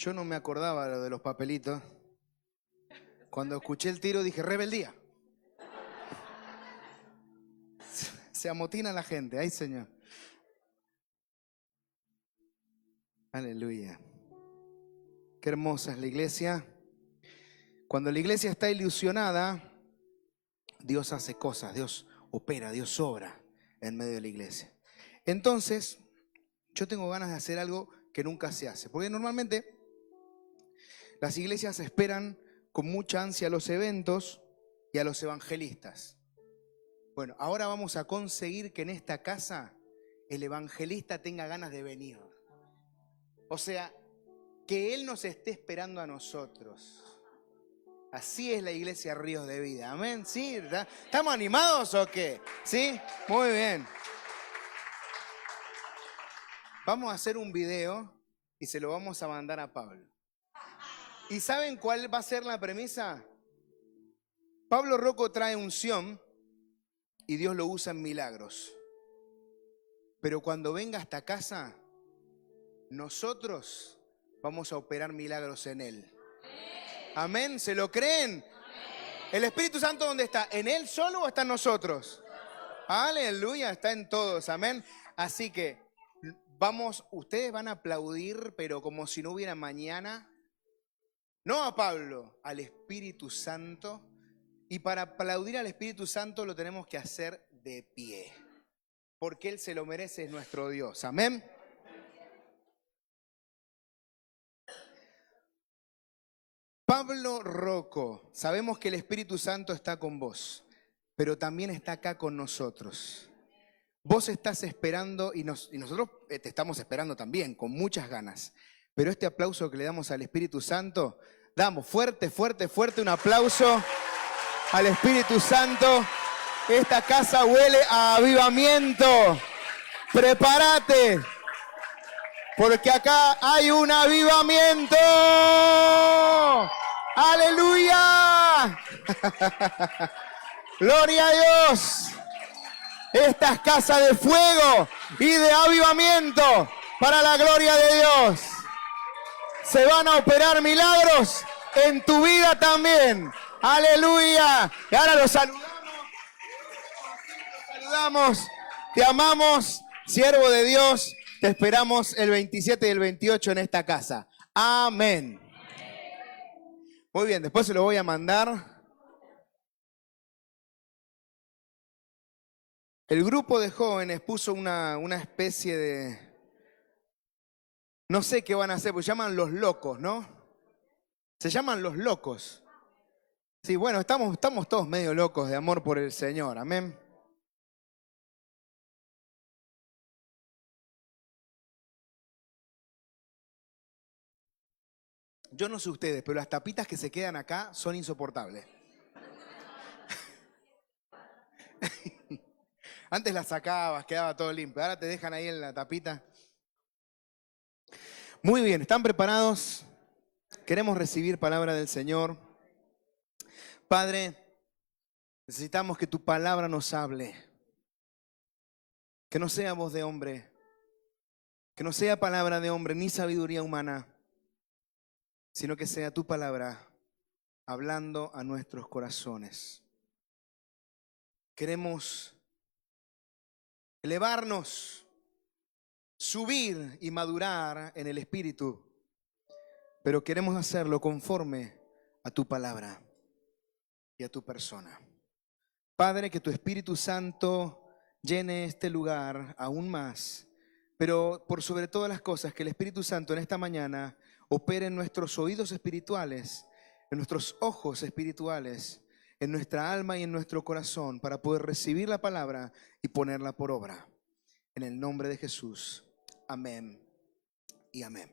Yo no me acordaba lo de los papelitos. Cuando escuché el tiro dije, rebeldía. Se amotina la gente, ay Señor. Aleluya. Qué hermosa es la iglesia. Cuando la iglesia está ilusionada, Dios hace cosas, Dios opera, Dios obra en medio de la iglesia. Entonces, yo tengo ganas de hacer algo que nunca se hace, porque normalmente las iglesias esperan con mucha ansia a los eventos y a los evangelistas. Bueno, ahora vamos a conseguir que en esta casa el evangelista tenga ganas de venir. O sea, que él nos esté esperando a nosotros. Así es la iglesia Ríos de Vida. Amén. ¿Sí? ¿Estamos animados o qué? ¿Sí? Muy bien. Vamos a hacer un video y se lo vamos a mandar a Pablo. ¿Y saben cuál va a ser la premisa? Pablo Rocco trae unción y Dios lo usa en milagros. Pero cuando venga a esta casa, nosotros vamos a operar milagros en él. Amén. ¿Se lo creen? ¿El Espíritu Santo dónde está? ¿En él solo o está en nosotros? Aleluya, está en todos. Amén. Así que vamos, ustedes van a aplaudir, pero como si no hubiera mañana. No a Pablo, al Espíritu Santo. Y para aplaudir al Espíritu Santo lo tenemos que hacer de pie. Porque Él se lo merece, es nuestro Dios. Amén. Pablo Rocco, sabemos que el Espíritu Santo está con vos, pero también está acá con nosotros. Vos estás esperando y nosotros te estamos esperando también, con muchas ganas. Pero este aplauso que le damos al Espíritu Santo, damos fuerte, fuerte, fuerte un aplauso al Espíritu Santo. Esta casa huele a avivamiento. Prepárate, porque acá hay un avivamiento. ¡Aleluya! ¡Gloria a Dios! Esta es casa de fuego y de avivamiento para la gloria de Dios. Se van a operar milagros en tu vida también. ¡Aleluya! Y ahora los saludamos, te amamos, siervo de Dios. Te esperamos el 27 y el 28 en esta casa. Amén. Muy bien, después se lo voy a mandar. El grupo de jóvenes puso una especie de... No sé qué van a hacer, porque se llaman los locos, ¿no? Se llaman los locos. Sí, bueno, estamos todos medio locos de amor por el Señor. Amén. Yo no sé ustedes, pero las tapitas que se quedan acá son insoportables. Antes las sacabas, quedaba todo limpio. Ahora te dejan ahí en la tapita. Muy bien, ¿están preparados? Queremos recibir palabra del Señor. Padre, necesitamos que tu palabra nos hable. Que no sea voz de hombre. Que no sea palabra de hombre ni sabiduría humana. Sino que sea tu palabra hablando a nuestros corazones. Queremos elevarnos, subir y madurar en el Espíritu, pero queremos hacerlo conforme a tu palabra y a tu persona. Padre, que tu Espíritu Santo llene este lugar aún más, pero por sobre todas las cosas, que el Espíritu Santo en esta mañana opere en nuestros oídos espirituales, en nuestros ojos espirituales, en nuestra alma y en nuestro corazón, para poder recibir la palabra y ponerla por obra. En el nombre de Jesús. Amén y amén.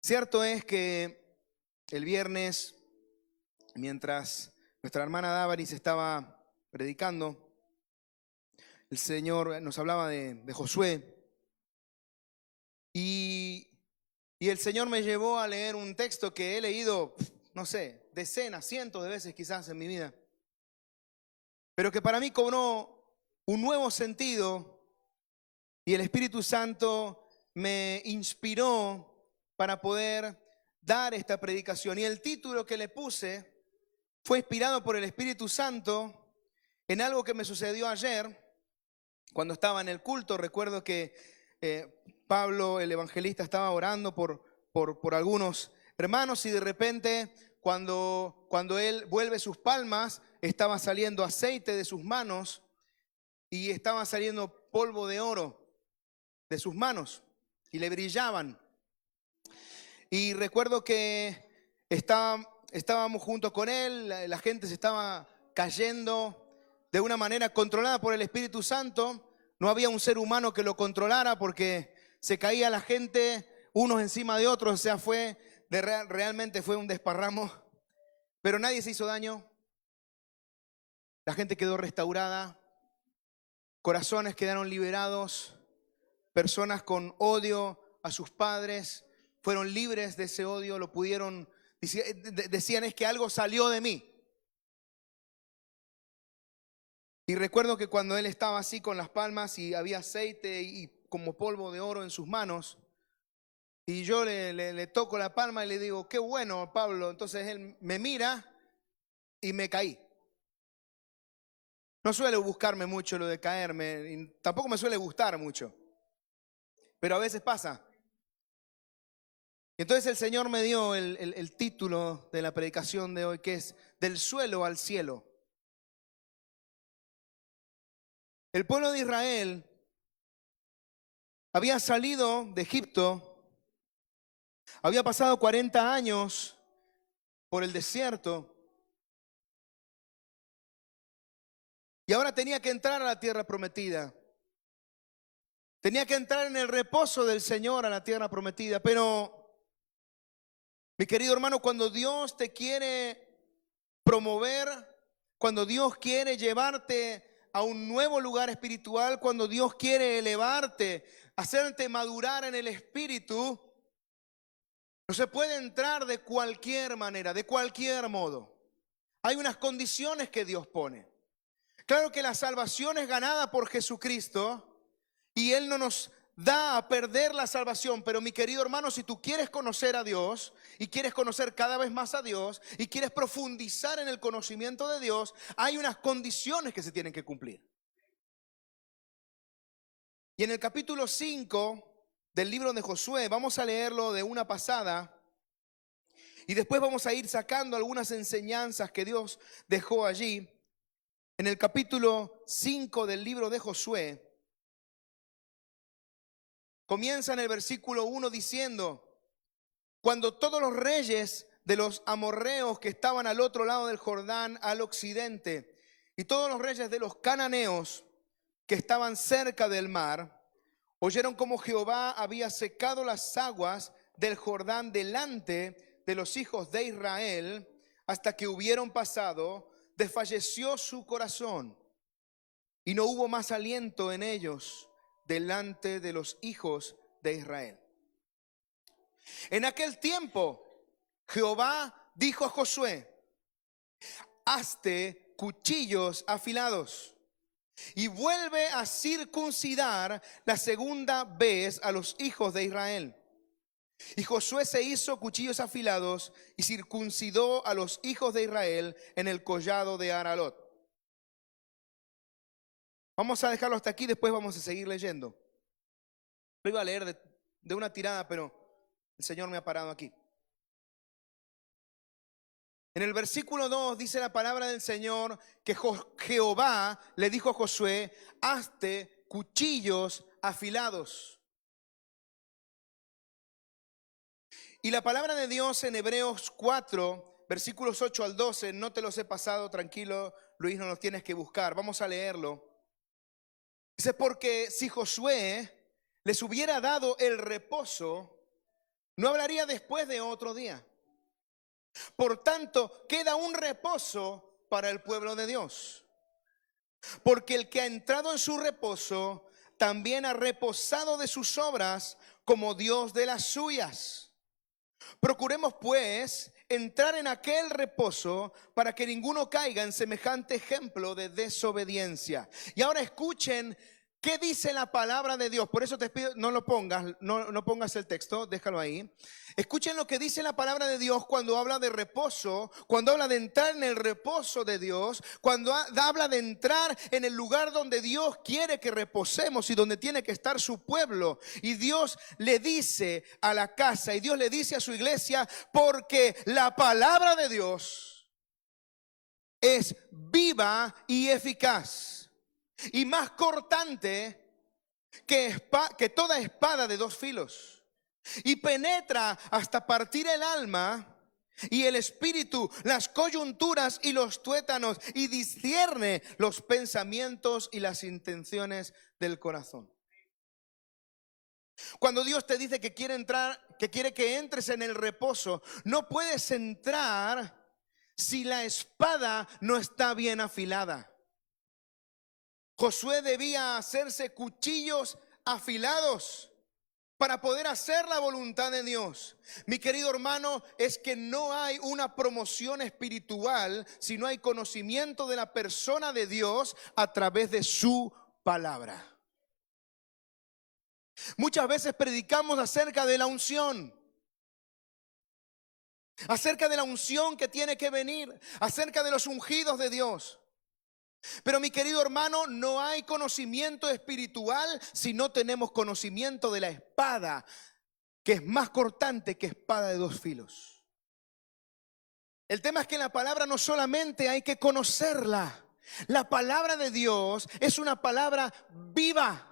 Cierto es que el viernes, mientras nuestra hermana Dávaris estaba predicando, el Señor nos hablaba de Josué y el Señor me llevó a leer un texto que he leído, no sé, decenas, cientos de veces quizás en mi vida, pero que para mí cobró un nuevo sentido y el Espíritu Santo me inspiró para poder dar esta predicación. Y el título que le puse fue inspirado por el Espíritu Santo en algo que me sucedió ayer cuando estaba en el culto. Recuerdo que Pablo, el evangelista, estaba orando por algunos hermanos y de repente cuando él vuelve sus palmas, estaba saliendo aceite de sus manos y estaba saliendo polvo de oro de sus manos y le brillaban. Y recuerdo que estábamos junto con él, la gente se estaba cayendo de una manera controlada por el Espíritu Santo. No había un ser humano que lo controlara porque se caía la gente unos encima de otros, o sea, realmente fue un desparramo, pero nadie se hizo daño. La gente quedó restaurada, corazones quedaron liberados, personas con odio a sus padres fueron libres de ese odio, lo pudieron, decían es que algo salió de mí. Y recuerdo que cuando él estaba así con las palmas y había aceite y como polvo de oro en sus manos, y yo le toco la palma y le digo, qué bueno, Pablo. Entonces él me mira y me caí. No suele buscarme mucho lo de caerme, y tampoco me suele gustar mucho, pero a veces pasa. Entonces el Señor me dio el título de la predicación de hoy, que es Del suelo al cielo. El pueblo de Israel había salido de Egipto, había pasado 40 años por el desierto y ahora tenía que entrar a la tierra prometida. Tenía que entrar en el reposo del Señor a la tierra prometida. Pero, mi querido hermano, cuando Dios te quiere promover, cuando Dios quiere llevarte a un nuevo lugar espiritual, cuando Dios quiere elevarte, hacerte madurar en el espíritu, no se puede entrar de cualquier manera, de cualquier modo. Hay unas condiciones que Dios pone. Claro que la salvación es ganada por Jesucristo y Él no nos da a perder la salvación, pero mi querido hermano, si tú quieres conocer a Dios y quieres conocer cada vez más a Dios y quieres profundizar en el conocimiento de Dios, hay unas condiciones que se tienen que cumplir. Y en el capítulo 5 del libro de Josué, vamos a leerlo de una pasada y después vamos a ir sacando algunas enseñanzas que Dios dejó allí. En el capítulo 5 del libro de Josué, comienza en el versículo 1 diciendo: cuando todos los reyes de los amorreos que estaban al otro lado del Jordán, al occidente, y todos los reyes de los cananeos que estaban cerca del mar, oyeron cómo Jehová había secado las aguas del Jordán delante de los hijos de Israel, hasta que hubieron pasado, desfalleció su corazón, y no hubo más aliento en ellos delante de los hijos de Israel. En aquel tiempo, Jehová dijo a Josué: hazte cuchillos afilados y vuelve a circuncidar la segunda vez a los hijos de Israel. Y Josué se hizo cuchillos afilados y circuncidó a los hijos de Israel en el collado de Aralot. Vamos a dejarlo hasta aquí, después vamos a seguir leyendo. Lo iba a leer de una tirada, pero el Señor me ha parado aquí. En el versículo 2 dice la palabra del Señor que Jehová le dijo a Josué: hazte cuchillos afilados. Y la palabra de Dios en Hebreos 4, versículos 8 al 12, no te los he pasado, tranquilo, Luis, no los tienes que buscar. Vamos a leerlo. Dice: porque si Josué les hubiera dado el reposo, no hablaría después de otro día. Por tanto, queda un reposo para el pueblo de Dios. Porque el que ha entrado en su reposo, también ha reposado de sus obras como Dios de las suyas. Procuremos pues entrar en aquel reposo para que ninguno caiga en semejante ejemplo de desobediencia. Y ahora escuchen ¿Qué dice la palabra de Dios? Por eso te pido, no lo pongas, no pongas el texto, déjalo ahí. Escuchen lo que dice la palabra de Dios cuando habla de reposo, cuando habla de entrar en el reposo de Dios, cuando habla de entrar en el lugar donde Dios quiere que reposemos y donde tiene que estar su pueblo. Y Dios le dice a la casa y Dios le dice a su iglesia, porque la palabra de Dios es viva y eficaz y más cortante que toda espada de dos filos, y penetra hasta partir el alma y el espíritu, las coyunturas y los tuétanos, y discierne los pensamientos y las intenciones del corazón. Cuando Dios te dice que quiere entrar, que quiere que entres en el reposo, no puedes entrar si la espada no está bien afilada. Josué debía hacerse cuchillos afilados para poder hacer la voluntad de Dios. Mi querido hermano, es que no hay una promoción espiritual si no hay conocimiento de la persona de Dios a través de su palabra. Muchas veces predicamos acerca de la unción. Acerca de la unción que tiene que venir, acerca de los ungidos de Dios. Pero mi querido hermano, no hay conocimiento espiritual si no tenemos conocimiento de la espada, que es más cortante que espada de dos filos. El tema es que la palabra no solamente hay que conocerla. La palabra de Dios es una palabra viva.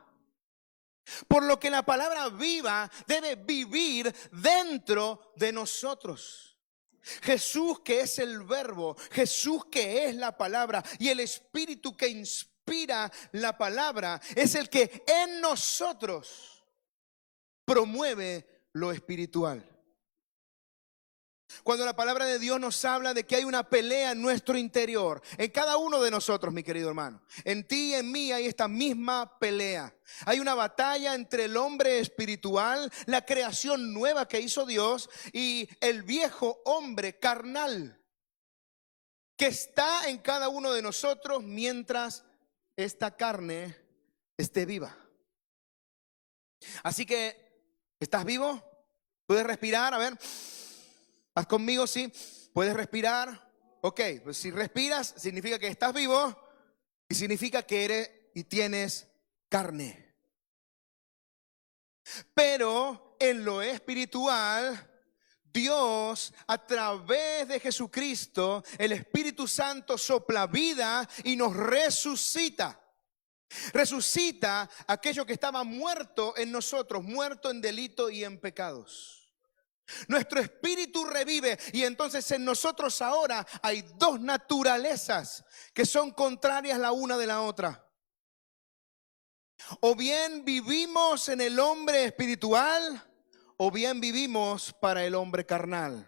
Por lo que la palabra viva debe vivir dentro de nosotros. Jesús, que es el verbo, Jesús, que es la palabra, y el Espíritu que inspira la palabra es el que en nosotros promueve lo espiritual. Cuando la palabra de Dios nos habla de que hay una pelea en nuestro interior, en cada uno de nosotros, mi querido hermano, en ti y en mí hay esta misma pelea. Hay una batalla entre el hombre espiritual, la creación nueva que hizo Dios, y el viejo hombre carnal que está en cada uno de nosotros mientras esta carne esté viva. Así que, ¿estás vivo? ¿Puedes respirar? A ver. ¿Vas conmigo? Sí. ¿Puedes respirar? Ok, pues si respiras significa que estás vivo y significa que eres y tienes carne. Pero en lo espiritual, Dios, a través de Jesucristo, el Espíritu Santo sopla vida y nos resucita. Resucita aquello que estaba muerto en nosotros, muerto en delito y en pecados. Nuestro espíritu revive y entonces en nosotros ahora hay dos naturalezas que son contrarias la una de la otra. O bien vivimos en el hombre espiritual o bien vivimos para el hombre carnal.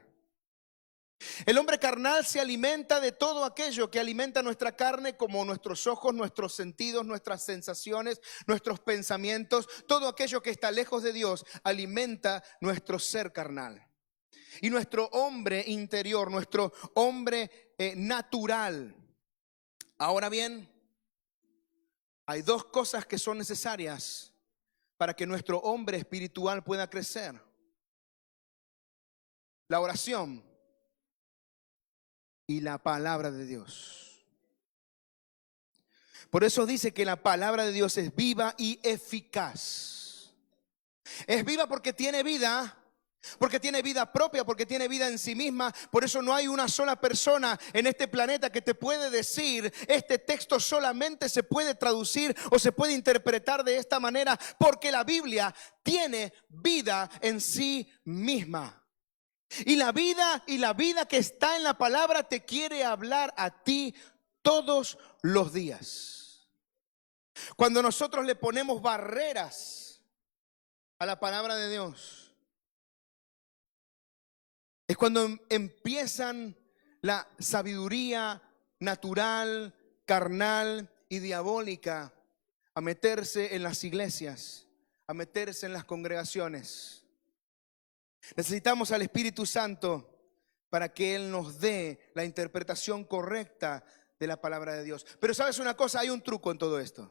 El hombre carnal se alimenta de todo aquello que alimenta nuestra carne, como nuestros ojos, nuestros sentidos, nuestras sensaciones, nuestros pensamientos. Todo aquello que está lejos de Dios alimenta nuestro ser carnal. Y nuestro hombre interior, nuestro hombre natural. Ahora bien, hay dos cosas que son necesarias para que nuestro hombre espiritual pueda crecer: la oración y la palabra de Dios. Por eso dice que la palabra de Dios es viva y eficaz. Es viva porque tiene vida. Porque tiene vida propia, porque tiene vida en sí misma. Por eso no hay una sola persona en este planeta que te puede decir: este texto solamente se puede traducir o se puede interpretar de esta manera, porque la Biblia tiene vida en sí misma. Y la vida que está en la palabra te quiere hablar a ti todos los días. Cuando nosotros le ponemos barreras a la palabra de Dios, es cuando empiezan la sabiduría natural, carnal y diabólica a meterse en las iglesias, a meterse en las congregaciones. Necesitamos al Espíritu Santo para que Él nos dé la interpretación correcta de la palabra de Dios. Pero ¿sabes una cosa? Hay un truco en todo esto.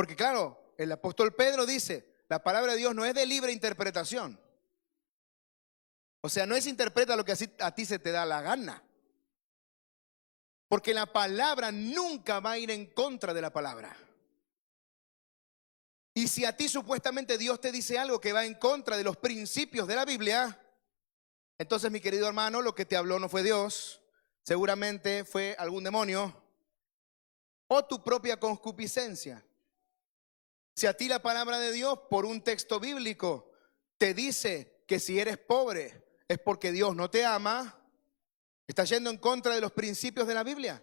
Porque claro, el apóstol Pedro dice, la palabra de Dios no es de libre interpretación. O sea, no es interpreta lo que a ti se te da la gana. Porque la palabra nunca va a ir en contra de la palabra. Y si a ti supuestamente Dios te dice algo que va en contra de los principios de la Biblia, entonces, mi querido hermano, lo que te habló no fue Dios, seguramente fue algún demonio o tu propia concupiscencia. Si a ti la palabra de Dios, por un texto bíblico, te dice que si eres pobre es porque Dios no te ama, estás yendo en contra de los principios de la Biblia.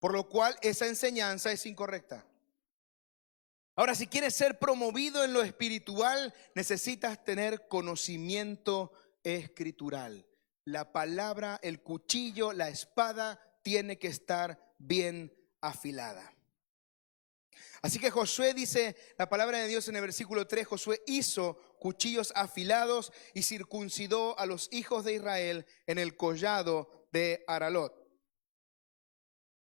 Por lo cual esa enseñanza es incorrecta. Ahora, si quieres ser promovido en lo espiritual, necesitas tener conocimiento escritural. La palabra, el cuchillo, la espada tiene que estar bien afilada. Así que Josué dice, la palabra de Dios en el versículo 3, Josué hizo cuchillos afilados y circuncidó a los hijos de Israel en el collado de Aralot.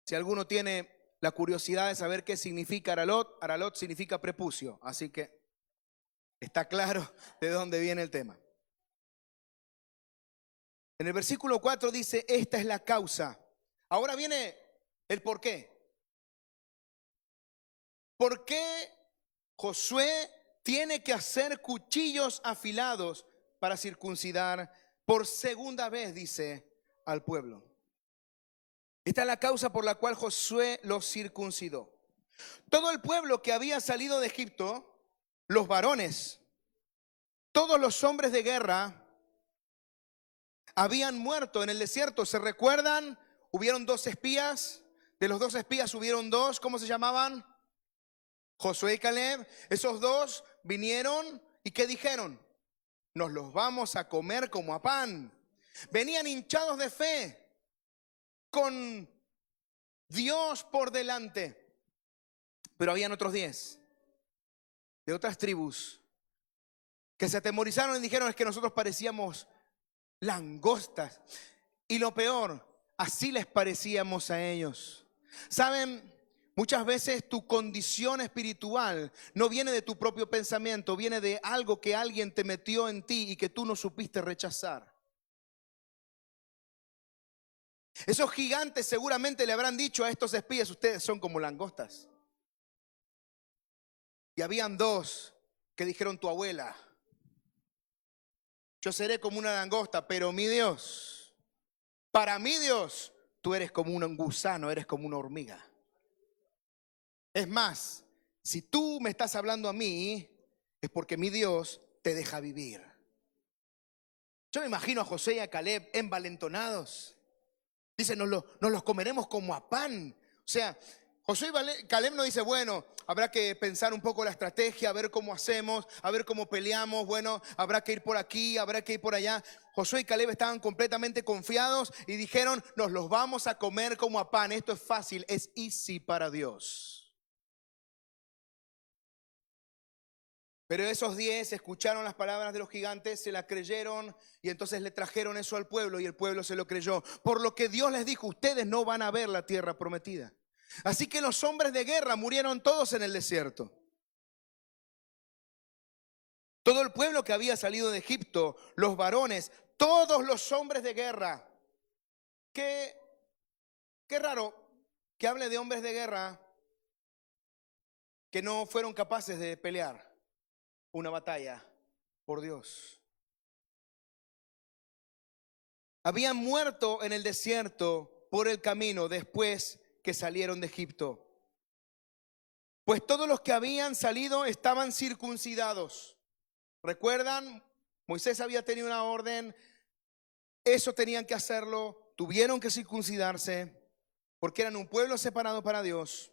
Si alguno tiene la curiosidad de saber qué significa Aralot, Aralot significa prepucio, así que está claro de dónde viene el tema. En el versículo 4 dice, esta es la causa. Ahora viene el por qué. ¿Por qué Josué tiene que hacer cuchillos afilados para circuncidar por segunda vez, dice, al pueblo? Esta es la causa por la cual Josué los circuncidó. Todo el pueblo que había salido de Egipto, los varones, todos los hombres de guerra, habían muerto en el desierto. ¿Se recuerdan? Hubieron 2 espías. De los 2 espías hubieron 2. ¿Cómo se llamaban? Josué y Caleb. Esos 2 vinieron y ¿qué dijeron? Nos los vamos a comer como a pan. Venían hinchados de fe, con Dios por delante. Pero habían otros 10 de otras tribus que se atemorizaron y dijeron, es que nosotros parecíamos langostas. Y lo peor, así les parecíamos a ellos. ¿Saben? Muchas veces tu condición espiritual no viene de tu propio pensamiento, viene de algo que alguien te metió en ti y que tú no supiste rechazar. Esos gigantes seguramente le habrán dicho a estos espías, ustedes son como langostas. Y habían 2 que dijeron, tu abuela, yo seré como una langosta, pero mi Dios, para mi Dios, tú eres como un gusano, eres como una hormiga. Es más, si tú me estás hablando a mí, es porque mi Dios te deja vivir. Yo me imagino a José y a Caleb envalentonados. Dicen, nos los comeremos como a pan. O sea, Josué y Caleb no dice, bueno, habrá que pensar un poco la estrategia, a ver cómo hacemos, a ver cómo peleamos, bueno, habrá que ir por aquí, habrá que ir por allá. Josué y Caleb estaban completamente confiados y dijeron, nos los vamos a comer como a pan. Esto es fácil, es easy para Dios. Pero esos 10 escucharon las palabras de los gigantes, se las creyeron y entonces le trajeron eso al pueblo y el pueblo se lo creyó. Por lo que Dios les dijo, ustedes no van a ver la tierra prometida. Así que los hombres de guerra murieron todos en el desierto. Todo el pueblo que había salido de Egipto, los varones, todos los hombres de guerra. Qué raro que hable de hombres de guerra que no fueron capaces de pelear una batalla por Dios. Habían muerto en el desierto por el camino después que salieron de Egipto. Pues todos los que habían salido estaban circuncidados. ¿Recuerdan? Moisés había tenido una orden, eso tenían que hacerlo, tuvieron que circuncidarse porque eran un pueblo separado para Dios.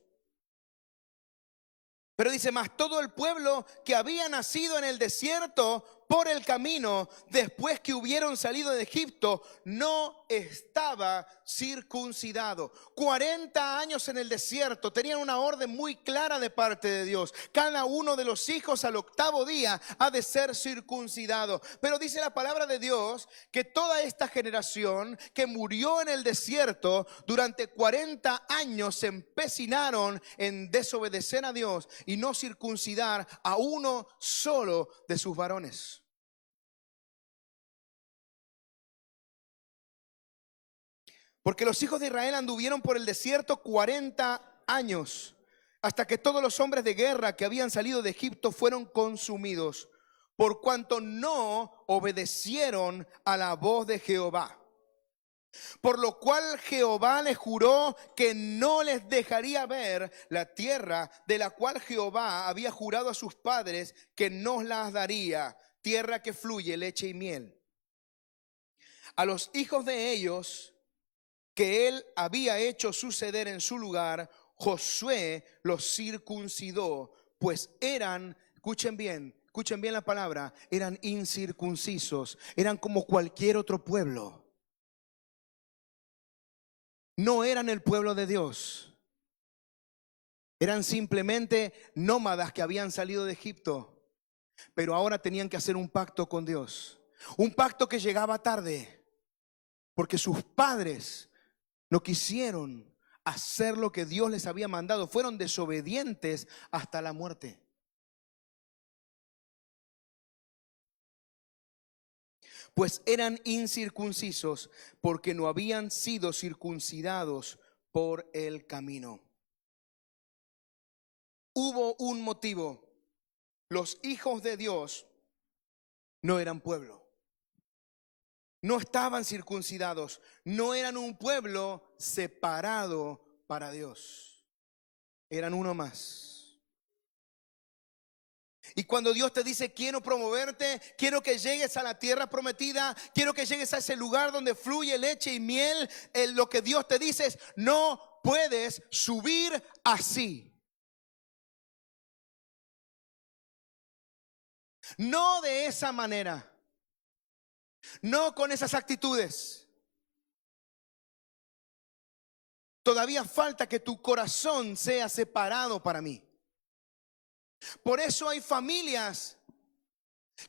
Pero dice más, todo el pueblo que había nacido en el desierto por el camino, después que hubieron salido de Egipto, no estaba circuncidado. 40 años en el desierto, tenían una orden muy clara de parte de Dios. Cada uno de los hijos al 8º día ha de ser circuncidado. Pero dice la palabra de Dios que toda esta generación que murió en el desierto durante 40 años se empecinaron en desobedecer a Dios y no circuncidar a uno solo de sus varones. Porque los hijos de Israel anduvieron por el desierto 40 años, hasta que todos los hombres de guerra que habían salido de Egipto fueron consumidos, por cuanto no obedecieron a la voz de Jehová. Por lo cual Jehová les juró que no les dejaría ver la tierra de la cual Jehová había jurado a sus padres que nos las daría, tierra que fluye leche y miel. A los hijos de ellos que él había hecho suceder en su lugar, Josué los circuncidó, pues eran, escuchen bien la palabra, eran incircuncisos, eran como cualquier otro pueblo. No eran el pueblo de Dios. Eran simplemente nómadas que habían salido de Egipto, pero ahora tenían que hacer un pacto con Dios. Un pacto que llegaba tarde, porque sus padres no quisieron hacer lo que Dios les había mandado. Fueron desobedientes hasta la muerte. Pues eran incircuncisos porque no habían sido circuncidados por el camino. Hubo un motivo. Los hijos de Dios no eran pueblo. No estaban circuncidados. No eran un pueblo separado para Dios. Eran uno más. Y cuando Dios te dice, quiero promoverte, quiero que llegues a la tierra prometida, quiero que llegues a ese lugar donde fluye leche y miel, lo que Dios te dice es, no puedes subir así. No de esa manera. No con esas actitudes. Todavía falta que tu corazón sea separado para mí. Por eso hay familias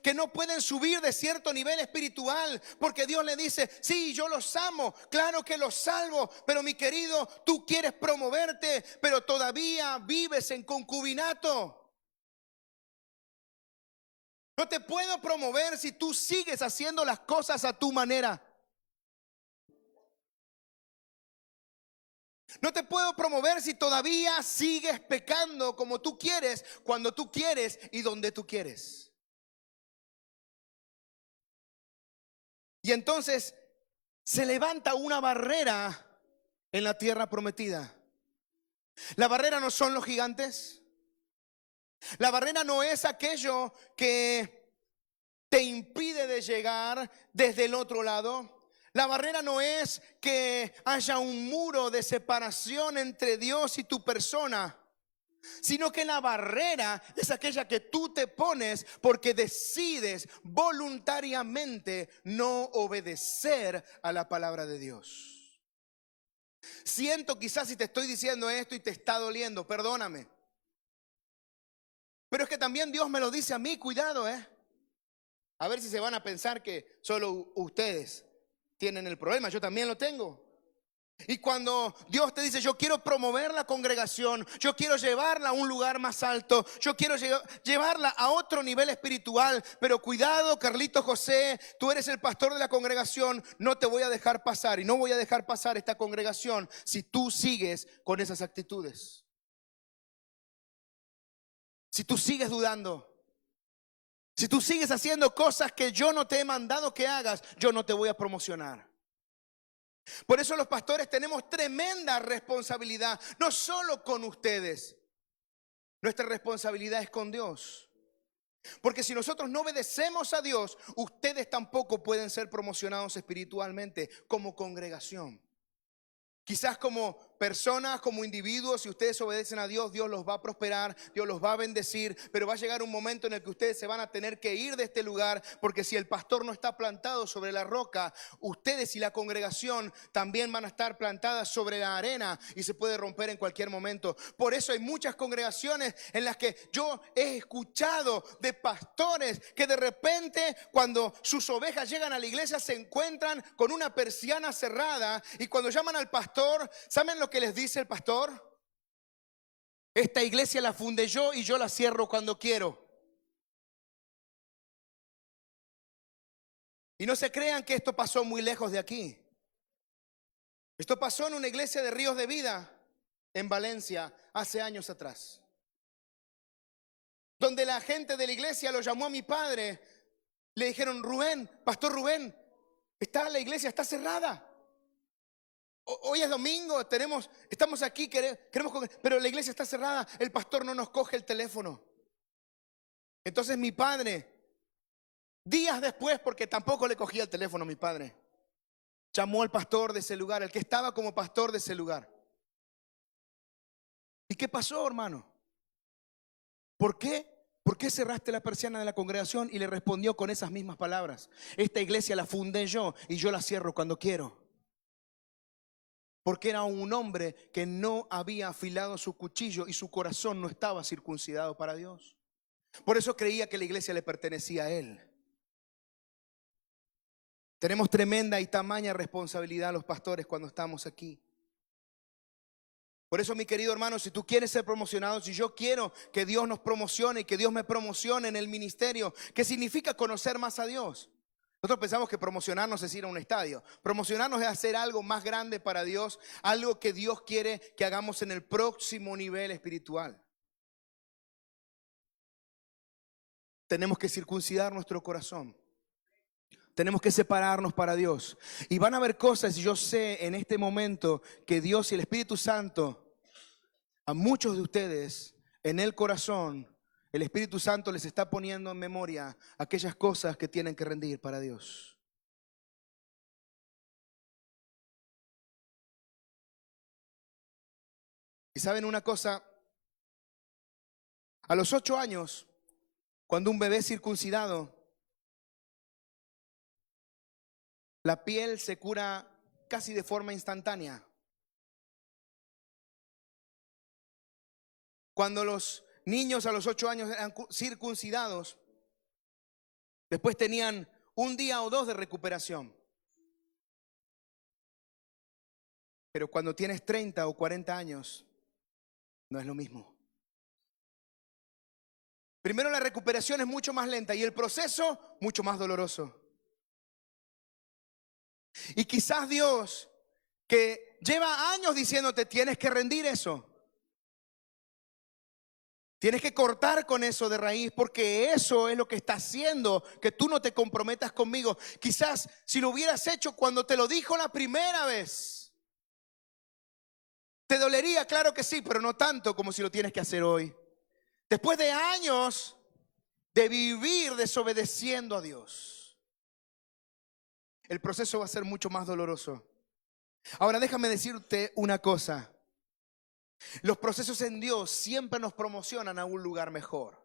que no pueden subir de cierto nivel espiritual, porque Dios le dice, sí, yo los amo, claro que los salvo, pero mi querido, tú quieres promoverte, pero todavía vives en concubinato. No te puedo promover si tú sigues haciendo las cosas a tu manera. No te puedo promover si todavía sigues pecando como tú quieres, cuando tú quieres y donde tú quieres. Y entonces se levanta una barrera en la tierra prometida. La barrera no son los gigantes. La barrera no es aquello que te impide de llegar desde el otro lado. La barrera no es que haya un muro de separación entre Dios y tu persona, sino que la barrera es aquella que tú te pones porque decides voluntariamente no obedecer a la palabra de Dios. Siento quizás si te estoy diciendo esto y te está doliendo, perdóname. Pero es que también Dios me lo dice a mí, cuidado, A ver si se van a pensar que solo ustedes tienen el problema, yo también lo tengo. Y cuando Dios te dice, yo quiero promover la congregación, yo quiero llevarla a un lugar más alto, yo quiero llevarla a otro nivel espiritual, pero cuidado, Carlito José, tú eres el pastor de la congregación, no te voy a dejar pasar y no voy a dejar pasar esta congregación si tú sigues con esas actitudes. Si tú sigues dudando, si tú sigues haciendo cosas que yo no te he mandado que hagas, yo no te voy a promocionar. Por eso los pastores tenemos tremenda responsabilidad, no solo con ustedes. Nuestra responsabilidad es con Dios. Porque si nosotros no obedecemos a Dios, ustedes tampoco pueden ser promocionados espiritualmente como congregación. Quizás como personas, como individuos, si ustedes obedecen a Dios, Dios los va a prosperar, Dios los va a bendecir, pero va a llegar un momento en el que ustedes se van a tener que ir de este lugar, porque si el pastor no está plantado sobre la roca, ustedes y la congregación también van a estar plantadas sobre la arena y se puede romper en cualquier momento. Por eso hay muchas congregaciones en las que yo he escuchado de pastores que de repente, cuando sus ovejas llegan a la iglesia, se encuentran con una persiana cerrada, y cuando llaman al pastor, ¿saben lo que les dice el pastor? Esta iglesia la fundé yo y yo la cierro cuando quiero. Y no se crean que esto pasó muy lejos de aquí. Esto pasó en una iglesia de Ríos de Vida en Valencia hace años atrás, donde la gente de la iglesia lo llamó a mi padre. Le dijeron: Rubén, pastor Rubén, la iglesia está cerrada. Hoy es domingo, estamos aquí, pero la iglesia está cerrada, el pastor no nos coge el teléfono. Entonces mi padre, días después, porque tampoco le cogía el teléfono a mi padre, llamó al pastor de ese lugar, el que estaba como pastor de ese lugar. ¿Y qué pasó, hermano? ¿Por qué? ¿Por qué cerraste la persiana de la congregación? Y le respondió con esas mismas palabras: esta iglesia la fundé yo y yo la cierro cuando quiero. Porque era un hombre que no había afilado su cuchillo y su corazón no estaba circuncidado para Dios. Por eso creía que la iglesia le pertenecía a él. Tenemos tremenda y tamaña responsabilidad los pastores cuando estamos aquí. Por eso, mi querido hermano, si tú quieres ser promocionado, si yo quiero que Dios nos promocione y que Dios me promocione en el ministerio, ¿qué significa conocer más a Dios? Nosotros pensamos que promocionarnos es ir a un estadio. Promocionarnos es hacer algo más grande para Dios, algo que Dios quiere que hagamos en el próximo nivel espiritual. Tenemos que circuncidar nuestro corazón. Tenemos que separarnos para Dios. Y van a haber cosas, y yo sé en este momento que Dios y el Espíritu Santo, a muchos de ustedes, en el corazón, el Espíritu Santo les está poniendo en memoria aquellas cosas que tienen que rendir para Dios. Y saben una cosa, a los 8 años, cuando un bebé es circuncidado, la piel se cura casi de forma instantánea. Cuando los niños a los 8 años eran circuncidados, después tenían 1 día o 2 de recuperación. Pero cuando tienes 30 o 40 años, no es lo mismo. Primero, la recuperación es mucho más lenta y el proceso mucho más doloroso. Y quizás Dios, que lleva años diciéndote: tienes que rendir eso. Tienes que cortar con eso de raíz, porque eso es lo que está haciendo que tú no te comprometas conmigo. Quizás si lo hubieras hecho cuando te lo dijo la primera vez, te dolería, claro que sí, pero no tanto como si lo tienes que hacer hoy. Después de años de vivir desobedeciendo a Dios, el proceso va a ser mucho más doloroso. Ahora déjame decirte una cosa. Los procesos en Dios siempre nos promocionan a un lugar mejor.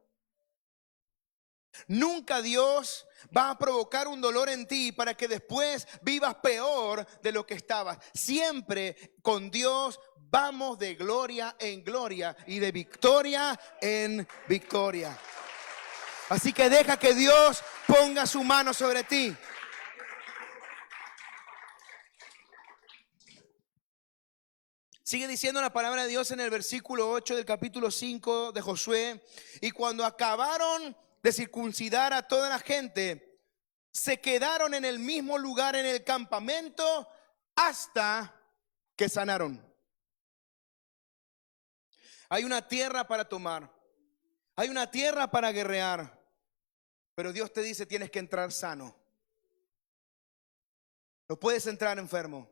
Nunca Dios va a provocar un dolor en ti para que después vivas peor de lo que estabas. Siempre con Dios vamos de gloria en gloria y de victoria en victoria. Así que deja que Dios ponga su mano sobre ti. Sigue diciendo la palabra de Dios en el versículo 8 del capítulo 5 de Josué: y cuando acabaron de circuncidar a toda la gente, se quedaron en el mismo lugar en el campamento hasta que sanaron. Hay una tierra para tomar, hay una tierra para guerrear, pero Dios te dice: tienes que entrar sano. No puedes entrar enfermo.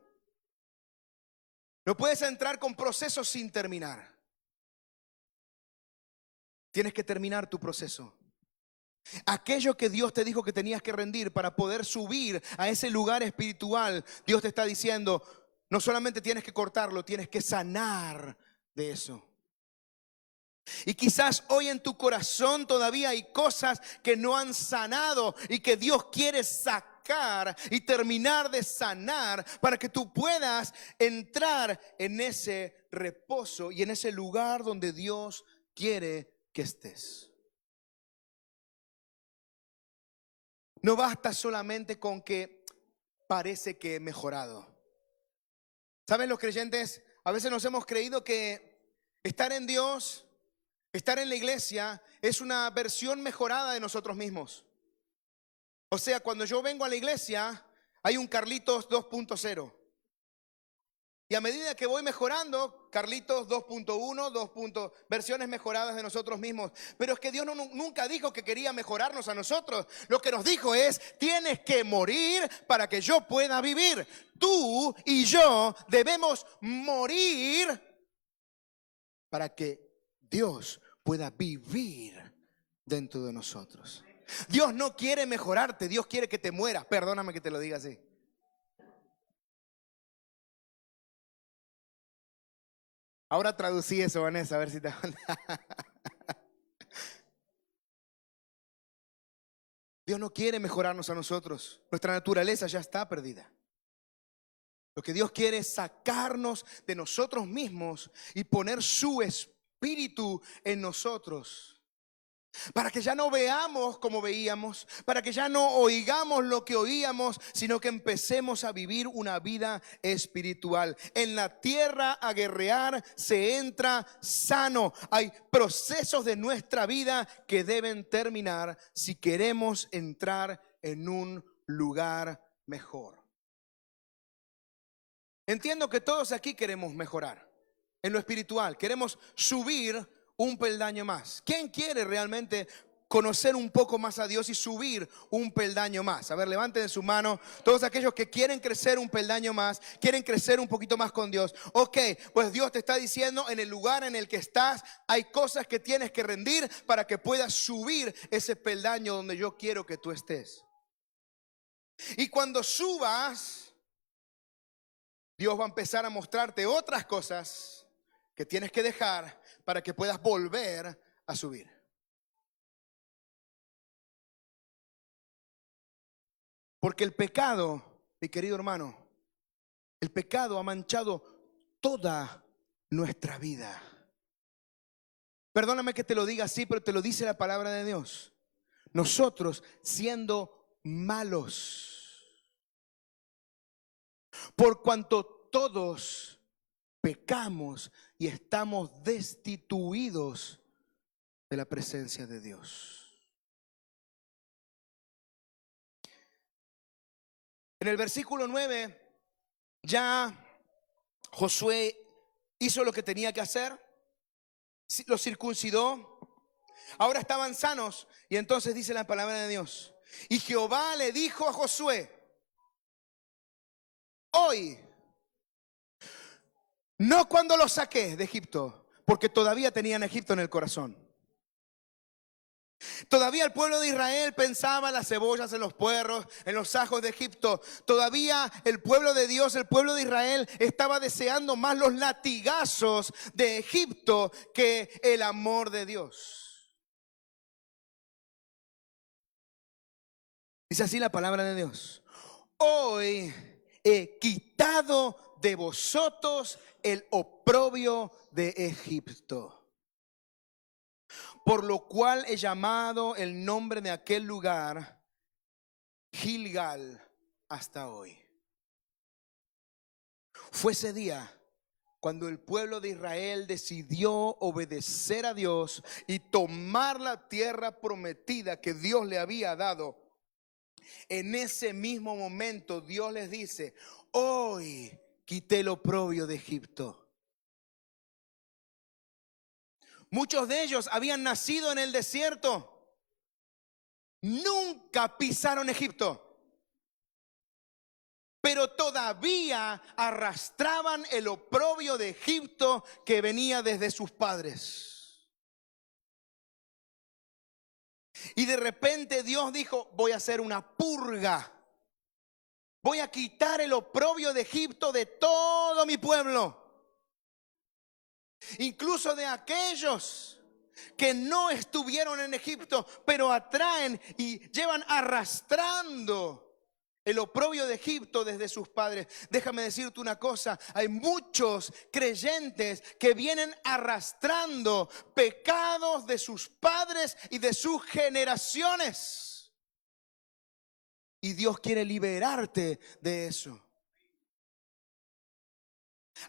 No puedes entrar con procesos sin terminar. Tienes que terminar tu proceso. Aquello que Dios te dijo que tenías que rendir para poder subir a ese lugar espiritual, Dios te está diciendo: no solamente tienes que cortarlo, tienes que sanar de eso. Y quizás hoy en tu corazón todavía hay cosas que no han sanado y que Dios quiere sacar y terminar de sanar para que tú puedas entrar en ese reposo y en ese lugar donde Dios quiere que estés. No basta solamente con que parece que he mejorado. ¿Saben los creyentes? A veces nos hemos creído que estar en Dios, estar en la iglesia, es una versión mejorada de nosotros mismos. O sea, cuando yo vengo a la iglesia, hay un Carlitos 2.0. Y a medida que voy mejorando, Carlitos 2.1, 2. Versiones mejoradas de nosotros mismos. Pero es que Dios nunca dijo que quería mejorarnos a nosotros. Lo que nos dijo es, tienes que morir para que yo pueda vivir. Tú y yo debemos morir para que Dios pueda vivir dentro de nosotros. Dios no quiere mejorarte, Dios quiere que te mueras. Perdóname que te lo diga así. Ahora traducí eso, Vanessa, a ver si te... Dios no quiere mejorarnos a nosotros. Nuestra naturaleza ya está perdida. Lo que Dios quiere es sacarnos de nosotros mismos y poner su espíritu en nosotros. Para que ya no veamos como veíamos, para que ya no oigamos lo que oíamos, sino que empecemos a vivir una vida espiritual. En la tierra a guerrear se entra sano. Hay procesos de nuestra vida que deben terminar si queremos entrar en un lugar mejor. Entiendo que todos aquí queremos mejorar en lo espiritual, queremos subir un peldaño más. ¿Quién quiere realmente conocer un poco más a Dios y subir un peldaño más? A ver, levanten su mano todos aquellos que quieren crecer un peldaño más, quieren crecer un poquito más con Dios. Ok, pues Dios te está diciendo, en el lugar en el que estás hay cosas que tienes que rendir para que puedas subir ese peldaño donde yo quiero que tú estés. Y cuando subas, Dios va a empezar a mostrarte otras cosas que tienes que dejar para que puedas volver a subir. Porque el pecado, mi querido hermano, el pecado ha manchado toda nuestra vida. Perdóname que te lo diga así, pero te lo dice la palabra de Dios. Nosotros siendo malos, por cuanto todos pecamos y estamos destituidos de la presencia de Dios. En el versículo 9, ya Josué hizo lo que tenía que hacer, los circuncidó, ahora estaban sanos y entonces dice la palabra de Dios. Y Jehová le dijo a Josué, hoy, no cuando los saqué de Egipto, porque todavía tenían Egipto en el corazón. Todavía el pueblo de Israel pensaba en las cebollas, en los puerros, en los ajos de Egipto. Todavía el pueblo de Dios, el pueblo de Israel estaba deseando más los latigazos de Egipto que el amor de Dios. Dice así la palabra de Dios. Hoy he quitado de vosotros el oprobio de Egipto. Por lo cual he llamado el nombre de aquel lugar Gilgal hasta hoy. Fue ese día cuando el pueblo de Israel decidió obedecer a Dios y tomar la tierra prometida que Dios le había dado. En ese mismo momento Dios les dice, hoy quité el oprobio de Egipto. Muchos de ellos habían nacido en el desierto. Nunca pisaron Egipto. Pero todavía arrastraban el oprobio de Egipto que venía desde sus padres. Y de repente Dios dijo, voy a hacer una purga. Voy a quitar el oprobio de Egipto de todo mi pueblo, incluso de aquellos que no estuvieron en Egipto, pero atraen y llevan arrastrando el oprobio de Egipto desde sus padres. Déjame decirte una cosa, hay muchos creyentes que vienen arrastrando pecados de sus padres y de sus generaciones. Y Dios quiere liberarte de eso.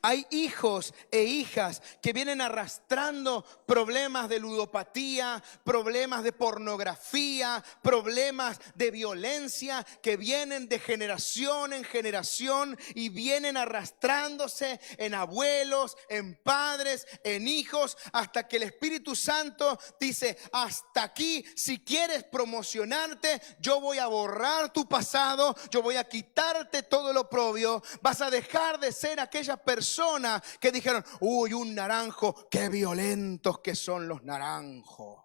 Hay hijos e hijas que vienen arrastrando problemas de ludopatía, problemas de pornografía, problemas de violencia que vienen de generación en generación y vienen arrastrándose en abuelos, en padres, en hijos, hasta que el Espíritu Santo dice: hasta aquí. Si quieres promocionarte, yo voy a borrar tu pasado, yo voy a quitarte todo lo oprobio. Vas a dejar de ser aquella persona que dijeron: uy, un naranjo, qué violentos que son los naranjos.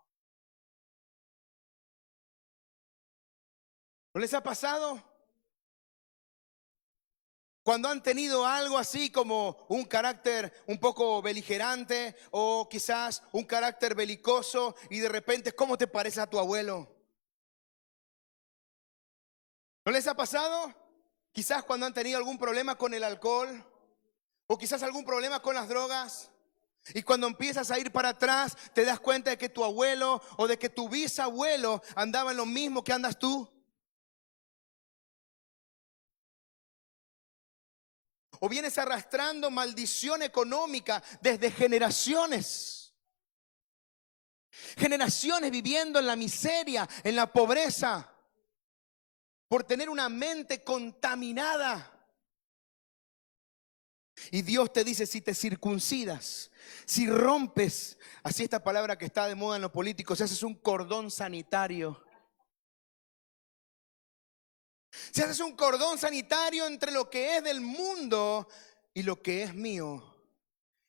¿No les ha pasado? Cuando han tenido algo así como un carácter un poco beligerante o quizás un carácter belicoso y de repente, ¿cómo te parece a tu abuelo? ¿No les ha pasado? Quizás cuando han tenido algún problema con el alcohol o quizás algún problema con las drogas. Y cuando empiezas a ir para atrás, te das cuenta de que tu abuelo o de que tu bisabuelo andaba en lo mismo que andas tú. O vienes arrastrando maldición económica desde generaciones. Generaciones viviendo en la miseria, en la pobreza, por tener una mente contaminada. Y Dios te dice: si te circuncidas, si rompes, así esta palabra que está de moda en los políticos, si haces un cordón sanitario. Si haces un cordón sanitario entre lo que es del mundo y lo que es mío,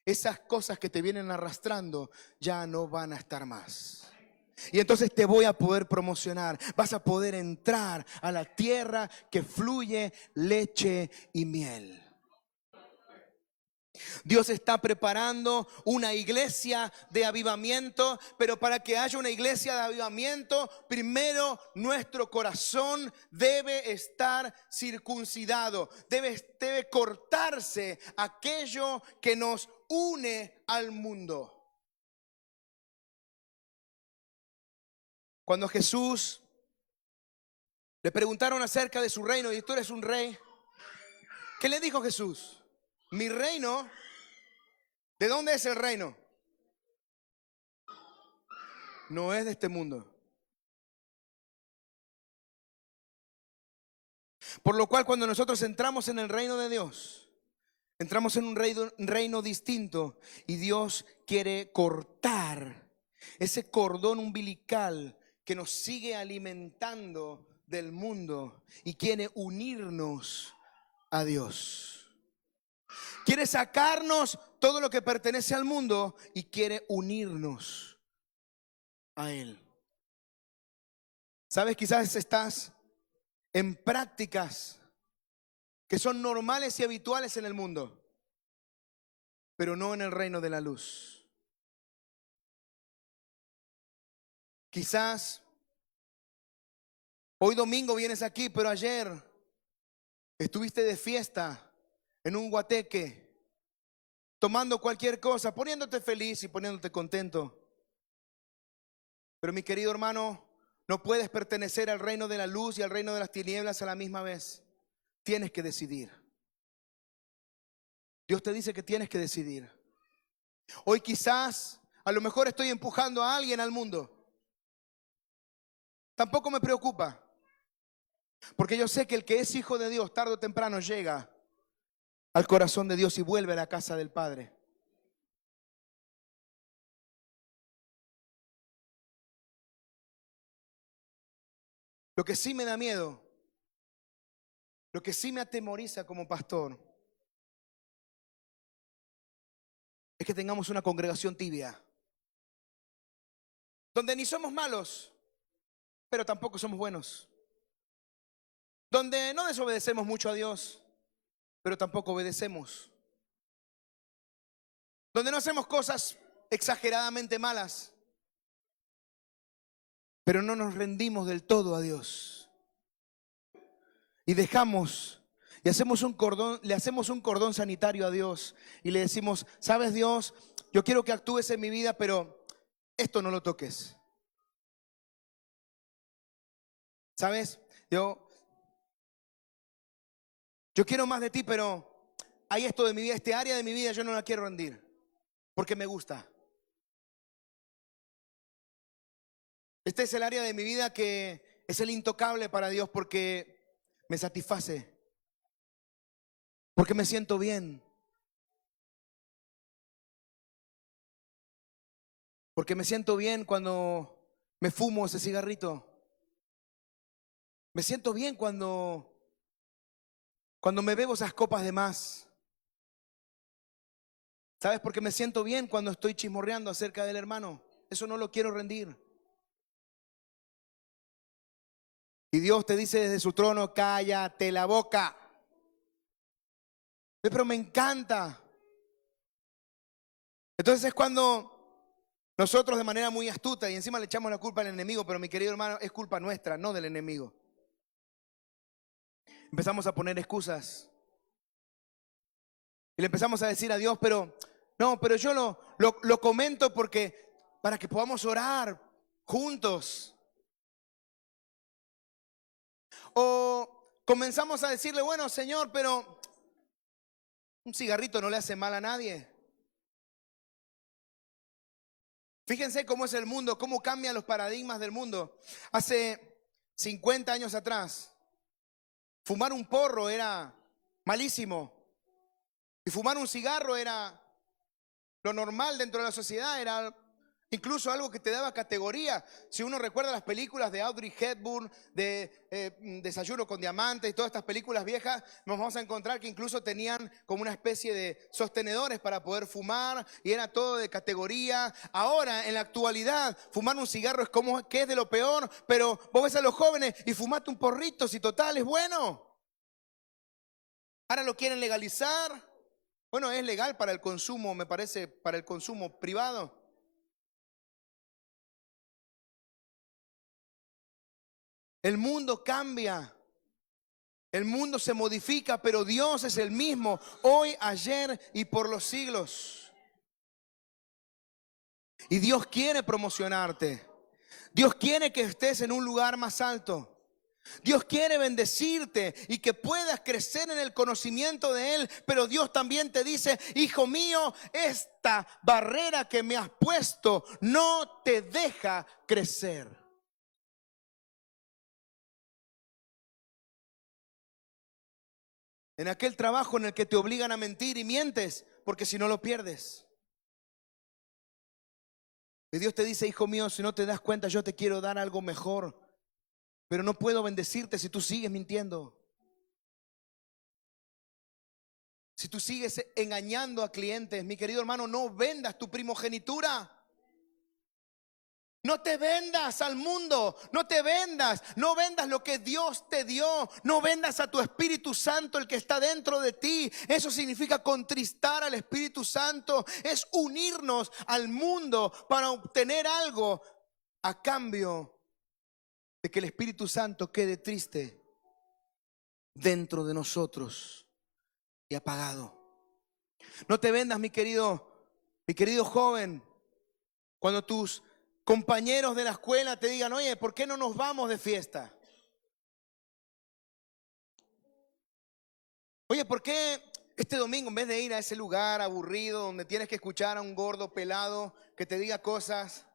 esas cosas que te vienen arrastrando ya no van a estar más. Y entonces te voy a poder promocionar. Vas a poder entrar a la tierra que fluye leche y miel. Dios está preparando una iglesia de avivamiento, pero para que haya una iglesia de avivamiento, primero nuestro corazón debe estar circuncidado, debe cortarse aquello que nos une al mundo. Cuando Jesús le preguntaron acerca de su reino, y tú eres un rey, ¿qué le dijo Jesús? Mi reino, ¿de dónde es el reino? No es de este mundo. Por lo cual, cuando nosotros entramos en el reino de Dios, entramos en un reino distinto, y Dios quiere cortar ese cordón umbilical que nos sigue alimentando del mundo y quiere unirnos a Dios. Quiere sacarnos todo lo que pertenece al mundo y quiere unirnos a Él. ¿Sabes? Quizás estás en prácticas que son normales y habituales en el mundo, pero no en el reino de la luz. Quizás hoy domingo vienes aquí, pero ayer estuviste de fiesta en un guateque, tomando cualquier cosa, poniéndote feliz y poniéndote contento. Pero mi querido hermano, no puedes pertenecer al reino de la luz y al reino de las tinieblas a la misma vez. Tienes que decidir. Dios te dice que tienes que decidir. Hoy quizás, a lo mejor estoy empujando a alguien al mundo. Tampoco me preocupa, porque yo sé que el que es hijo de Dios tarde o temprano llega al corazón de Dios y vuelve a la casa del Padre. Lo que sí me da miedo, lo que sí me atemoriza como pastor, es que tengamos una congregación tibia, donde ni somos malos, pero tampoco somos buenos. donde no desobedecemos mucho a Dios, pero tampoco obedecemos, donde no hacemos cosas exageradamente malas, pero no nos rendimos del todo a Dios y dejamos y hacemos un cordón, le hacemos un cordón sanitario a Dios y le decimos, sabes Dios, yo quiero que actúes en mi vida, pero esto no lo toques. ¿Sabes? Yo quiero más de ti, pero hay esto de mi vida, este área de mi vida yo no la quiero rendir, porque me gusta. Este es el área de mi vida que es el intocable para Dios porque me satisface, porque me siento bien, porque me siento bien cuando me fumo ese cigarrito. Me siento bien cuando me bebo esas copas de más. ¿Sabes? Porque me siento bien cuando estoy chismorreando acerca del hermano. Eso no lo quiero rendir. Y Dios te dice desde su trono, cállate la boca. Pero me encanta. Entonces es cuando nosotros de manera muy astuta y encima le echamos la culpa al enemigo, pero mi querido hermano, es culpa nuestra, no del enemigo. Empezamos a poner excusas. Y le empezamos a decir a Dios, pero no, pero yo lo comento porque para que podamos orar juntos. O comenzamos a decirle, bueno, Señor, pero un cigarrito no le hace mal a nadie. Fíjense cómo es el mundo, cómo cambian los paradigmas del mundo. Hace 50 años atrás, fumar un porro era malísimo. Y fumar un cigarro era lo normal dentro de la sociedad, era incluso algo que te daba categoría. Si uno recuerda las películas de Audrey Hepburn, de Desayuno con Diamantes y todas estas películas viejas, nos vamos a encontrar que incluso tenían como una especie de sostenedores para poder fumar y era todo de categoría. Ahora, en la actualidad, fumar un cigarro es como que es de lo peor, pero vos ves a los jóvenes y fumate un porrito, si total es bueno. Ahora lo quieren legalizar. Bueno, es legal para el consumo, me parece, para el consumo privado. El mundo cambia, el mundo se modifica, pero Dios es el mismo, hoy, ayer y por los siglos. Y Dios quiere promocionarte. Dios quiere que estés en un lugar más alto. Dios quiere bendecirte y que puedas crecer en el conocimiento de Él, pero Dios también te dice, hijo mío, esta barrera que me has puesto no te deja crecer. En aquel trabajo en el que te obligan a mentir y mientes, porque si no lo pierdes. Y Dios te dice, hijo mío, si no te das cuenta, yo te quiero dar algo mejor, pero no puedo bendecirte si tú sigues mintiendo. Si tú sigues engañando a clientes, mi querido hermano, no vendas tu primogenitura. No te vendas al mundo, no te vendas, no vendas lo que Dios te dio, no vendas a tu Espíritu Santo, el que está dentro de ti. Eso significa contristar al Espíritu Santo, es unirnos al mundo para obtener algo a cambio de que el Espíritu Santo quede triste dentro de nosotros y apagado. No te vendas, mi querido joven, cuando tus compañeros de la escuela te digan, oye, ¿por qué no nos vamos de fiesta? Oye, ¿por qué este domingo en vez de ir a ese lugar aburrido donde tienes que escuchar a un gordo pelado que te diga cosas,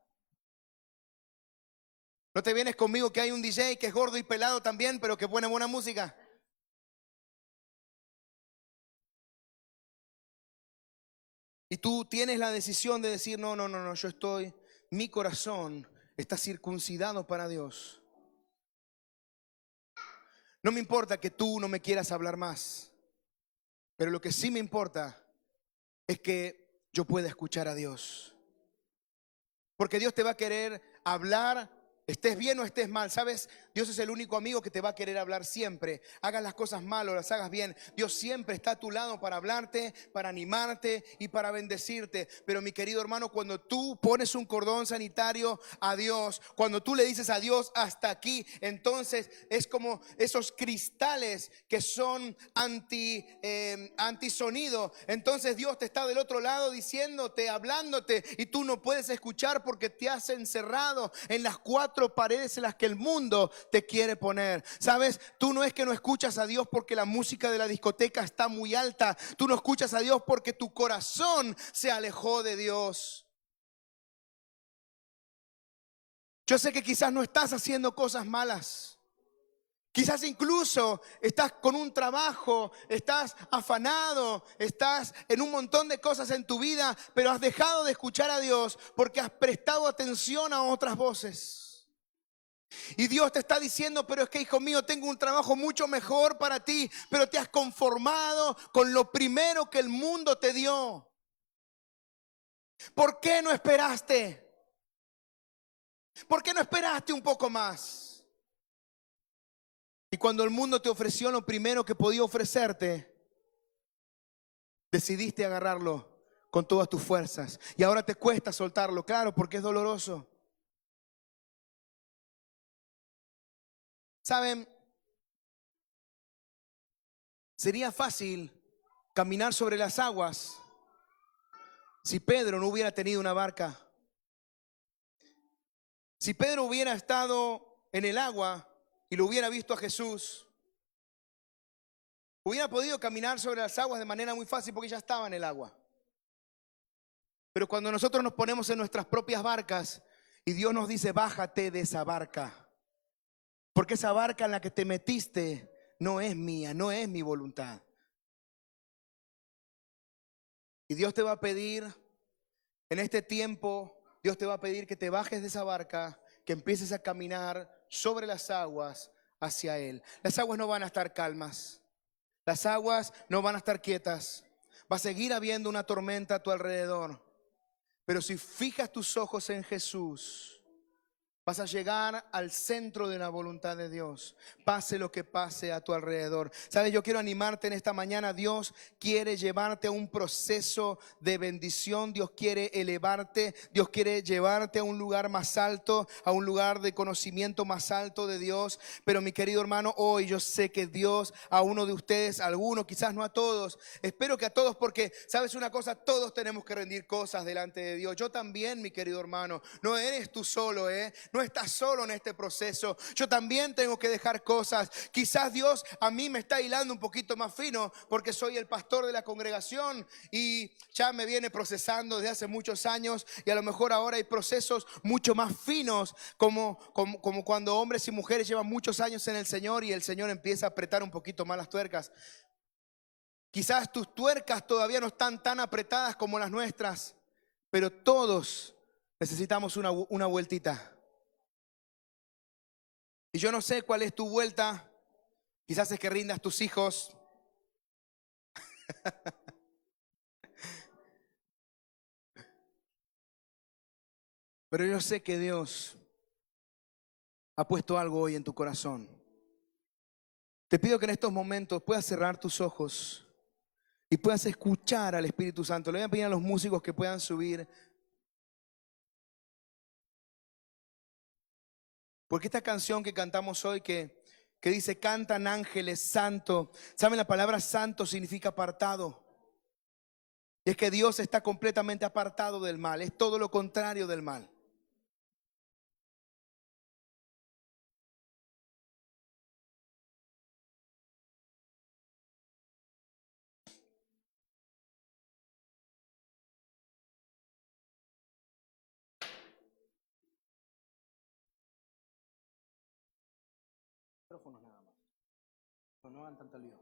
no te vienes conmigo que hay un DJ que es gordo y pelado también, pero que pone buena música? Y tú tienes la decisión de decir, no, mi corazón está circuncidado para Dios. No me importa que tú no me quieras hablar más, pero lo que sí me importa es que yo pueda escuchar a Dios. Porque Dios te va a querer hablar, estés bien o estés mal. ¿Sabes? Dios es el único amigo que te va a querer hablar siempre. Hagas las cosas mal o las hagas bien. Dios siempre está a tu lado para hablarte, para animarte y para bendecirte. Pero mi querido hermano, cuando tú pones un cordón sanitario a Dios, cuando tú le dices a Dios hasta aquí, entonces es como esos cristales que son antisonido. Entonces Dios te está del otro lado diciéndote, hablándote, y tú no puedes escuchar porque te has encerrado en las cuatro paredes en las que el mundo te quiere poner. ¿Sabes? Tú no es que no escuchas a Dios porque la música de la discoteca está muy alta. Tú no escuchas a Dios porque tu corazón se alejó de Dios. Yo sé que quizás no estás haciendo cosas malas. Quizás incluso estás con un trabajo, estás afanado, estás en un montón de cosas en tu vida, pero has dejado de escuchar a Dios porque has prestado atención a otras voces. Y Dios te está diciendo, pero es que, hijo mío, tengo un trabajo mucho mejor para ti, pero te has conformado con lo primero que el mundo te dio. ¿Por qué no esperaste? ¿Por qué no esperaste un poco más? Y cuando el mundo te ofreció lo primero que podía ofrecerte, decidiste agarrarlo con todas tus fuerzas. Y ahora te cuesta soltarlo, claro, porque es doloroso. ¿Saben? Sería fácil caminar sobre las aguas si Pedro no hubiera tenido una barca. Si Pedro hubiera estado en el agua y lo hubiera visto a Jesús, hubiera podido caminar sobre las aguas de manera muy fácil porque ya estaba en el agua. Pero cuando nosotros nos ponemos en nuestras propias barcas y Dios nos dice, bájate de esa barca, porque esa barca en la que te metiste no es mía, no es mi voluntad. Y Dios te va a pedir en este tiempo, Dios te va a pedir que te bajes de esa barca, que empieces a caminar sobre las aguas hacia Él. Las aguas no van a estar calmas, las aguas no van a estar quietas. Va a seguir habiendo una tormenta a tu alrededor. Pero si fijas tus ojos en Jesús, vas a llegar al centro de la voluntad de Dios, pase lo que pase a tu alrededor. Sabes, yo quiero animarte en esta mañana. Dios quiere llevarte a un proceso de bendición. Dios quiere elevarte. Dios quiere llevarte a un lugar más alto, a un lugar de conocimiento más alto de Dios. Pero mi querido hermano, hoy yo sé que Dios a uno de ustedes, a algunos, quizás no a todos, espero que a todos, porque sabes una cosa, todos tenemos que rendir cosas delante de Dios. Yo también, mi querido hermano, no eres tú solo, no estás solo en este proceso. Yo también tengo que dejar cosas. Quizás Dios a mí me está hilando un poquito más fino porque soy el pastor de la congregación y ya me viene procesando desde hace muchos años, y a lo mejor ahora hay procesos mucho más finos, como cuando hombres y mujeres llevan muchos años en el Señor y el Señor empieza a apretar un poquito más las tuercas. Quizás tus tuercas todavía no están tan apretadas como las nuestras, pero todos necesitamos una vueltita. Y yo no sé cuál es tu vuelta. Quizás es que rindas tus hijos. Pero yo sé que Dios ha puesto algo hoy en tu corazón. Te pido que en estos momentos puedas cerrar tus ojos y puedas escuchar al Espíritu Santo. Le voy a pedir a los músicos que puedan subir, porque esta canción que cantamos hoy que dice cantan ángeles santo. ¿Saben? La palabra santo significa apartado. Y es que Dios está completamente apartado del mal. Es todo lo contrario del mal. Micrófonos nada más. No hagan tanto lío.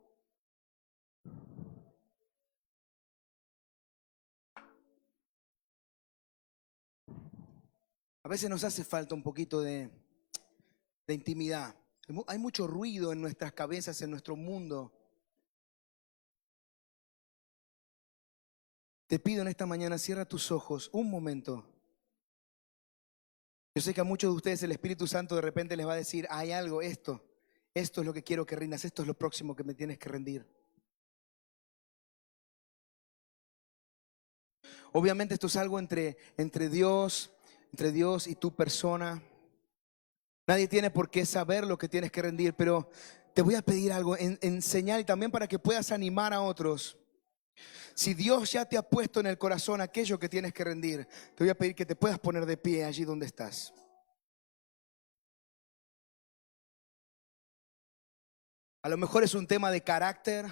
A veces nos hace falta un poquito de intimidad. Hay mucho ruido en nuestras cabezas, en nuestro mundo. Te pido en esta mañana, cierra tus ojos un momento Yo sé que a muchos de ustedes el Espíritu Santo de repente les va a decir, hay algo, esto es lo que quiero que rindas, esto es lo próximo que me tienes que rendir. Obviamente esto es algo entre Dios y tu persona. Nadie tiene por qué saber lo que tienes que rendir, pero te voy a pedir algo en señal y también para que puedas animar a otros. Si Dios ya te ha puesto en el corazón aquello que tienes que rendir, te voy a pedir que te puedas poner de pie allí donde estás. A lo mejor es un tema de carácter.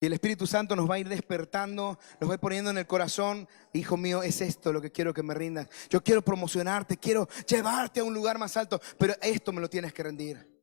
Y el Espíritu Santo nos va a ir despertando, nos va a ir poniendo en el corazón, hijo mío, es esto lo que quiero que me rindas. Yo quiero promocionarte, quiero llevarte a un lugar más alto, pero esto me lo tienes que rendir.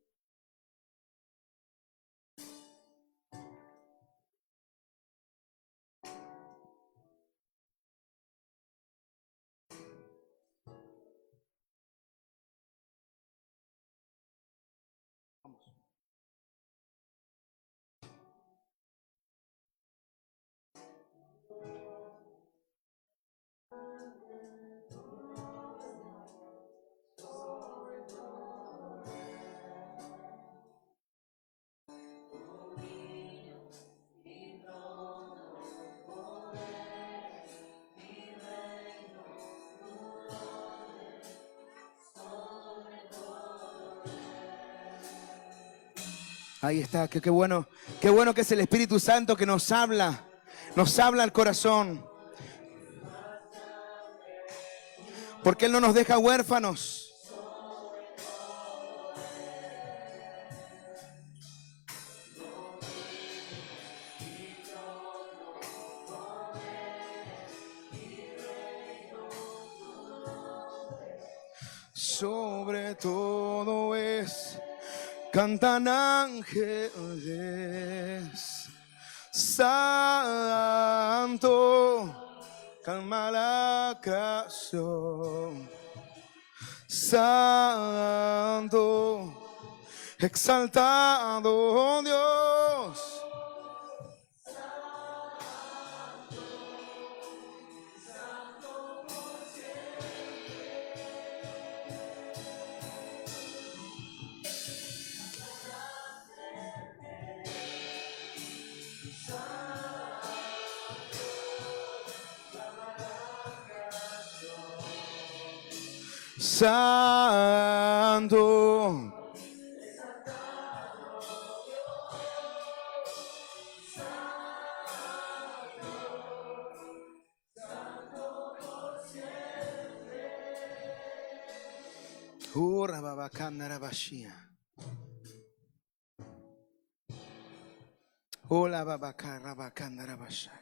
Ahí está, qué bueno que es el Espíritu Santo que nos habla al corazón. Porque Él no nos deja huérfanos. Sobre todo cantan ángeles. Santo, calma la creación. Santo, exaltado Dios. Santo. Hola, babacá, rabacá, narabashaya.